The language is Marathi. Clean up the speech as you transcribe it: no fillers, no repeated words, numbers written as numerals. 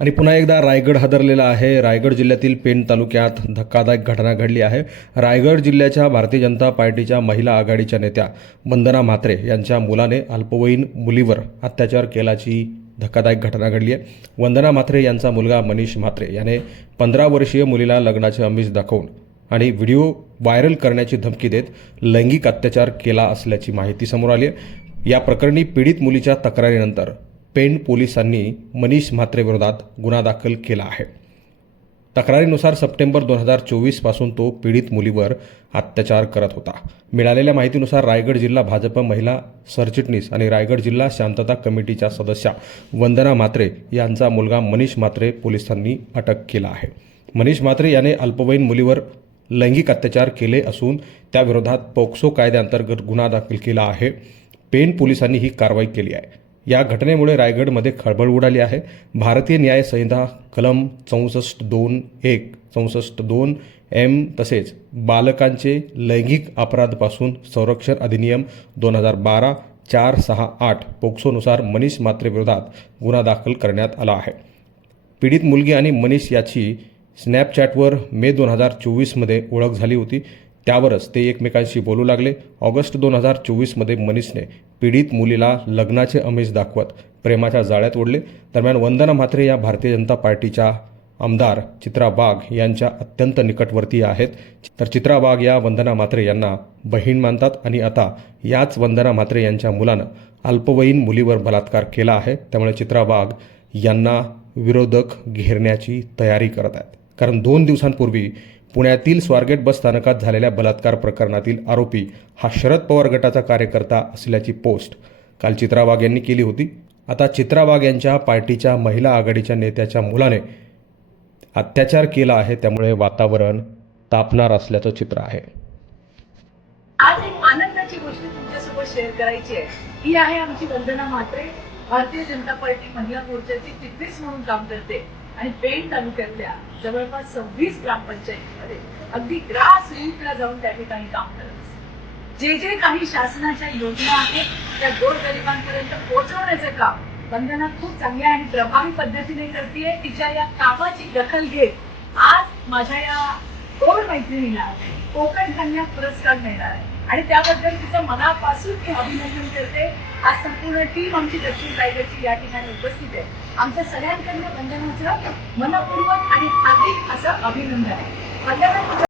आणि पुन्हा एकदा रायगड हादरलेला आहे। रायगड जिल्ह्यातील पेण तालुक्यात धक्कादायक घटना घडली आहे। रायगड जिल्ह्याच्या भारतीय जनता पार्टीच्या महिला आघाडीच्या नेत्या वंदना म्हात्रे यांच्या मुलाने अल्पवयीन मुलीवर अत्याचार केल्याची धक्कादायक घटना घडली आहे। वंदना म्हात्रे यांचा मुलगा मनीष म्हात्रे याने 15 वर्षीय मुलीला लग्नाचे आमिष दाखवून आणि व्हिडिओ व्हायरल करण्याची धमकी देत लैंगिक अत्याचार केला असल्याची माहिती समोर आली आहे। या प्रकरणी पीडित मुलीच्या तक्रारीनंतर पेण पोलिसांनी मनीष म्हात्रे विरोधात गुन्हा दाखल केला आहे। तक्रारीनुसार सप्टेंबर 2024 पासून तो पीडित मुलीवर अत्याचार करत होता। मिळालेल्या माहितीनुसार रायगड जिल्हा भाजप महिला सरचिटणीस आणि रायगड जिल्हा शांतता कमिटीच्या सदस्या वंदना म्हात्रे यांचा मुलगा मनीष म्हात्रे पोलिसांनी अटक केला आहे। मनीष म्हात्रे याने अल्पवयीन मुलीवर लैंगिक अत्याचार केले असून त्याविरोधात पोक्सो कायद्याअंतर्गत गुन्हा दाखल केला आहे। पेण पोलिसांनी ही कारवाई केली आहे। या घटनेमुळे रायगडमध्ये खळबळ उडाली आहे। भारतीय न्याय संहिता कलम 64(2)(1), 64(2)(m) तसेच बालकांचे लैंगिक अपराधपासून संरक्षण अधिनियम 2012 468 पोक्सोनुसार मनीष म्हात्रे विरोधात गुन्हा दाखल करण्यात आला आहे। पीडित मुलगी आणि मनीष याची स्नॅपचॅटवर मे 2024 मध्ये ओळख झाली होती। त्यावरच ते एकमेकांशी बोलू लागले। ऑगस्ट 2024 मध्ये मनीषने पीडित मुलीला लग्नाचे आमिष दाखवत प्रेमाच्या जाळ्यात ओढले। दरम्यान वंदना म्हात्रे या भारतीय जनता पार्टीच्या आमदार चित्रा वाघ यांच्या अत्यंत निकटवर्तीय आहेत। तर चित्रा वाघ या वंदना म्हात्रे यांना बहीण मानतात आणि आता याच वंदना म्हात्रे यांच्या मुलानं अल्पवयीन मुलीवर बलात्कार केला आहे। त्यामुळे चित्रा वाघ यांना विरोधक घेरण्याची तयारी करत आहेत। कारण 2 दिवसांपूर्वी पुण्यातील स्वारगेट बस स्थानकात झालेल्या बलात्कार प्रकरणातील आरोपी हा शरद पवार गटाचा कार्यकर्ता असल्याची पोस्ट काल चित्रा वाघ यांनी केली होती। आता चित्रा वाघ यांच्या पार्टीच्या महिला आघाडीच्या नेत्याच्या मुलाने अत्याचार केला आहे, त्यामुळे वातावरण तापणार असल्याचं चित्र आहे। आज एक आनंदाची गोष्ट तुमच्यासोबत शेअर करायची आहे। ही आहे आमची वंदना म्हात्रे, भारतीय जनता पार्टी महिला मोर्चाची चिटणीस म्हणून काम करते आणि पेण तालुक्यातल्या जवळपास 26 ग्रामपंचायतीमध्ये अगदी ग्रास रूटला जाऊन त्या ठिकाणी काम करत असते। जे काही शासनाच्या योजना आहेत त्या गोरगरिबांपर्यंत पोहोचवण्याचं काम वंदना खूप चांगल्या आणि प्रभावी पद्धतीने करते। तिच्या या कामाची दखल घेत आज माझ्या या गोड मैत्रिणीला कोकण कन्या पुरस्कार मिळणार आहे आणि त्याबद्दल तिचं मनापासून मी अभिनंदन करते। आज संपूर्ण टीम आमची दक्षिण रायगडची या ठिकाणी उपस्थित आहे। आमच्या सगळ्यांकडनं वंदनाचं मनपूर्वक आणि हार्दिक असं अभिनंदन आहे। वंदना